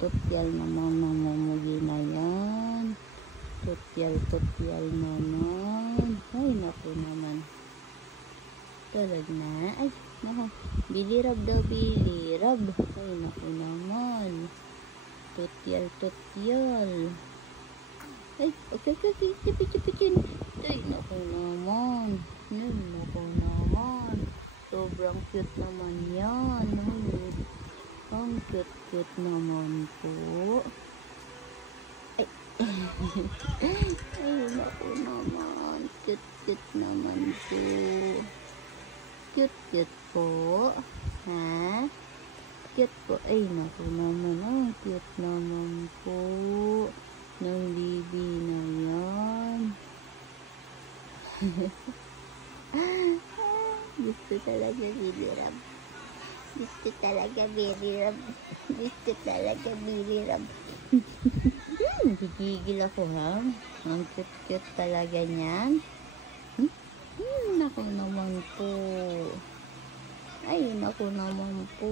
Tutyal naman namumugi na yan. Tutyal naman. Ay, naku naman. Tulog na. Ay, naku. Bilirab daw, bilirab. Ay, naku naman. Tutyal. Ay, okay. Tipicin. Ay, naku naman. Ay, naku naman. Sobrang cute naman yan. Ay, ang cute naman po. Ay, ay, naku naman. Cute naman po. Cute po. Ha? Cute po. Ay, naku naman. Ang cute naman po. Ng bibi na yan. Gusto talaga bilirab. Gusto talaga bilirab. Gigigil ako, ha? Ang cute talaga niyan. Naku naman po. Ay, naku naman po.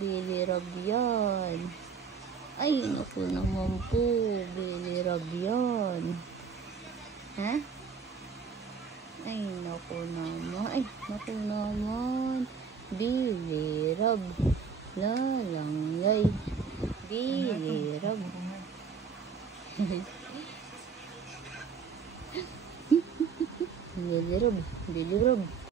Bilirab yan. Ay, naku naman po. Bilirab yan. Ha? Ay, naku naman. Ay, naku naman. Bilirab. Lalangyay. Bilirab. Bilirab.